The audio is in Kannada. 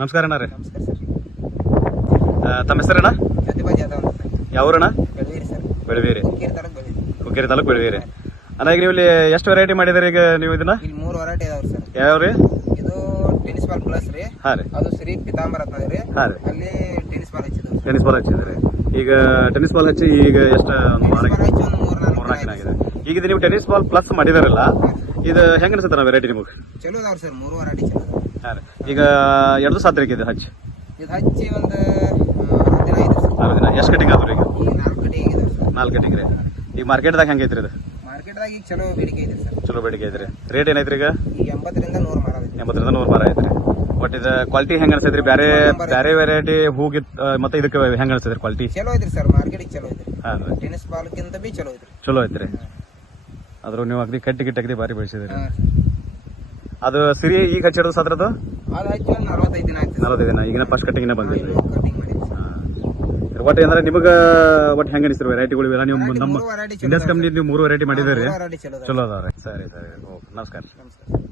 ನಮಸ್ಕಾರ ಅಣ್ಣ ರೀ. ನಮಸ್ಕಾರ ಸರ್. ತಮ್ಮ ಹೆಸರಣ್ಣ? ಜ್ಯೋತಿಬಾ ಜಾಧವ್ ಅಂತ ಸರ್. ಯಾವೂರಣ್ಣ? ಬೆಳವೇರಿ ಸರ್. ಬೆಳವೇರಿ. ಹುಕ್ಕೇರಿ ತಾಲೂಕು ಬೆಳವೇರಿ. ಹುಕ್ಕೇರಿ ತಾಲೂಕು ಬೆಳವೇರಿ. ಅಣ್ಣ ಈಗ ನೀವು ಇಲ್ಲಿ ಎಷ್ಟು ವೆರೈಟಿ ಮಾಡಿದ್ರಿ ಈಗ ನೀವು ಇದನ್ನ? ಇಲ್ಲಿ 3 ವೆರೈಟಿ ಇದಾವ್ರಿ ಸರ್. ಯಾವ್ರಿ? ಇದು ಟೆನಿಸ್ ಬಾಲ್ ಪ್ಲಸ್ ರೀ. ಹಾಂ ರೀ. ಅದು ಶ್ರೀ ಪಿತಾಂಬರ ಅಂತ ರೀ. ಹಾಂ ರೀ. ಅಲ್ಲಿ ಟೆನಿಸ್ ಬಾಲ್ ಹಚ್ಚಿದ್ರು. ಟೆನಿಸ್ ಬಾಲ್ ಹಚ್ಚಿದ್ರಿ. ಈಗ ಟೆನಿಸ್ ಬಾಲ್ ಹಚ್ಚಿ ಈಗ ಎಷ್ಟು ಒಂದು ಟೆನಿಸ್ ವಾರ ಬಾಲ್ ಹಚ್ಚಿ ಒಂದು 3-4 ದಿನ ಆಗಿದೆ. ಈಗ ಇದು ನೀವು ಟೆನಿಸ್ ಬಾಲ್ ಪ್ಲಸ್ ಮಾಡಿದಾರಲ್ಲ, ಇದು ಹೆಂಗ ಅನ್ಸುತ್ತೆ ವೆರೈಟಿ ನಿಮಗೆ? ಚಲೋ ಅದಾವ್ರಿ ಸರ್. 3 ವೆರೈಟಿ ಚಲೋ ಅದಾವ. ಹಾಂ ರೀ. ಈಗ ಎರಡು ಸಾತ್ರಿಕೆ ಇದೆ ಹಚ್ಚಿ? ಇದು ಹಚ್ಚಿ ಒಂದು 6 ದಿನ ಆಯ್ತು ಸರ್. 6 ದಿನ. ಎಷ್ಟು ಕಟಿಂಗ್ ಆದ್ರಿ ಈಗ? ಈಗ 4 ಕಡೆ ಆಗಿದೆ ಸರ್. 4 ಕಟಿಂಗ್ ರೀ. ಈಗ ಮಾರ್ಕೆಟ್ದಾಗ ಹೆಂಗೆ ಐತ್ರಿ ಇದು? ಮಾರ್ಕೆಟ್ದಾಗ ಈಗ ಚಲೋ ಬೇಡಿಕೆ ಇದೆ ಸರ್. ಚಲೋ ಬೇಡಿಕೆ ಐತ್ರಿ. ರೇಟ್ ಏನೈತ್ರಿ ಈಗ? ಈಗ 80ರಿಂದ 100 ಮಾರ ಇದೆ. 80ರಿಂದ 100 ಮಾರ ಐತ್ರಿ. ಬಟ್ ಇದು ಕ್ವಾಲಿಟಿ ಹೆಂಗ ಅನ್ಸೈತ್ರಿ? ಬೇರೆ ಬೇರೆ ವೆರೈಟಿ ಹೂಗಿ ಮತ್ತೆ ಇದಕ್ಕೆ ಹೆಂಗ ಅನ್ಸೈತ್ರಿ ಕ್ವಾಲಿಟಿ? ಚಲೋ ಐತ್ರಿ ಸರ್. ಮಾರ್ಕೆಟ್ ಚಲೋ ಐತ್ರಿ. ಹಾಂ ರೀ. ಟೆನಿಸ್ ಬಾಲ್ಕಿಂತ ಬಿ ಚಲೋ ಐತ್ರಿ. ಚಲೋ ಐತ್ರಿ. ಆದ್ರೂ ನೀವು ಅಗದಿ ಕಟ್ಟಿ ಅಗದಿ ಬಾರಿ ಬೆಳೆಸಿದ್ರಿ. ಹಾಂ. ಅದು ಸಿರಿ ಈಗ ಹಚ್ಚಿರೋದು ಸಾದ್ರದ್ದು? ಅದು ಹಚ್ಚಿ ಒಂದು 45 ದಿನ ಆಯ್ತು. 40 ದಿನ. ಈಗಿನ ಫಸ್ಟ್ ಕಟ್ಟಿಂಗ್ ಬಂದಿದ್ರಿ. ಕಟಿಂಗ್ ಮಾಡಿದ್ವಿ ಸರ್. ಒಟ್ಟು ಅಂದ್ರೆ ನಿಮಗೆ ಒಟ್ಟು ಹೆಂಗ ಅನಿಸ್ತೀರಿ ವೆರೈಟಿಗಳು ಇವೆಲ್ಲ? ನೀವು ನಮ್ಮ ಮೂರು variety ಇಂಡಸ್ ಕಂಪ್ನಿ ನೀವು 3 ವೆರೈಟಿ ಮಾಡಿದಿರಿ. ವೆರೈಟಿ ಚಲೋ ಅದಾವ. ಚಲೋ ಅದಾವ್ರಿ. ಸರಿ ಸರಿ. ಓಕೆ, ನಮಸ್ಕಾರ. ನಮಸ್ಕಾರ.